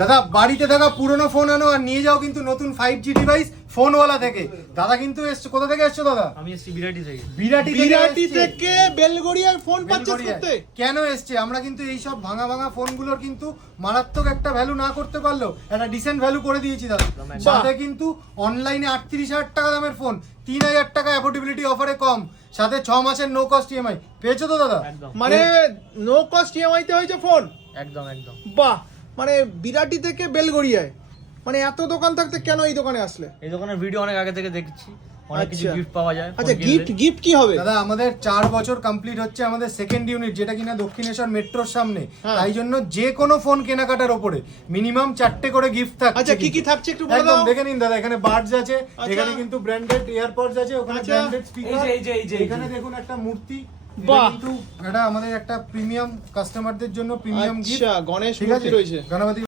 দাদা বাড়িতে থাকা পুরনো ফোন আনো আর নিয়ে যাও কিন্তু নতুন 5G ডিভাইস ফোনওয়ালা থেকে। দাদা কিন্তু এসছো, কোথা থেকে এসছো দাদা? আমি এসছি বিরাটি থেকে। বিরাটি থেকে বেলগড়িয়ায় ফোন পারচেজ করতে কেন এসছে? আমরা কিন্তু এই সব ভাঙা ফোনগুলোর কিন্তু মারাত্মক একটা ভ্যালু না করতে পারলেও একটা ডিসেন্ট ভ্যালু করে দিয়েছি দাদা। সাথে কিন্তু অনলাইনে 38,000 টাকা দামের ফোন 3,000 টাকা অ্যাফোর্ডেবিলিটি অফারে কম, সাথে 6 মাসের নো কস্ট ইএমআই পেয়েছো তো দাদা? একদম মানে নো কস্ট ইএমআই তে হয়েছে ফোন। একদম একদম। বাহ, মানে বিরাটি থেকে বেলগড়িয়ায়, মানে এত দোকান থাকতে কেন এই দোকানে আসলে? এই দোকানের ভিডিও অনেক আগে থেকে দেখছি, অনেক কিছু আচ্ছা। গিফট পাওয়া যায়। আচ্ছা, phone কিনলে। গিফট কি হবে? দাদা আমাদের 4 বছর কমপ্লিট হচ্ছে আমাদের সেকেন্ড ইউনিট, যেটা কিনা দক্ষিণেশ্বর মেট্রোর সামনে। হ্যাঁ। তাই জন্য যে কোনো ফোন কেনাকাটার উপরে মিনিমাম 4টে করে গিফট থাকছে। আচ্ছা, কি কি থাকছে একটু বলে একদম দাও। দেখে নিন দাদা, এখানে বাডস আছে, আচ্ছা। এখানে কিন্তু ব্র্যান্ডেড এয়ারপডস আছে, ওখানে আচ্ছা। ব্র্যান্ডেড স্পিকার, এই যে। এখানে দেখুন একটা মূর্তি। বাহ। এটা কিন্তু এটা আমাদের একটা প্রিমিয়াম কাস্টমারদের জন্য প্রিমিয়াম গিফট। আচ্ছা, গণেশ ঠিক মূর্তি আছে, রয়েছে। গণপতি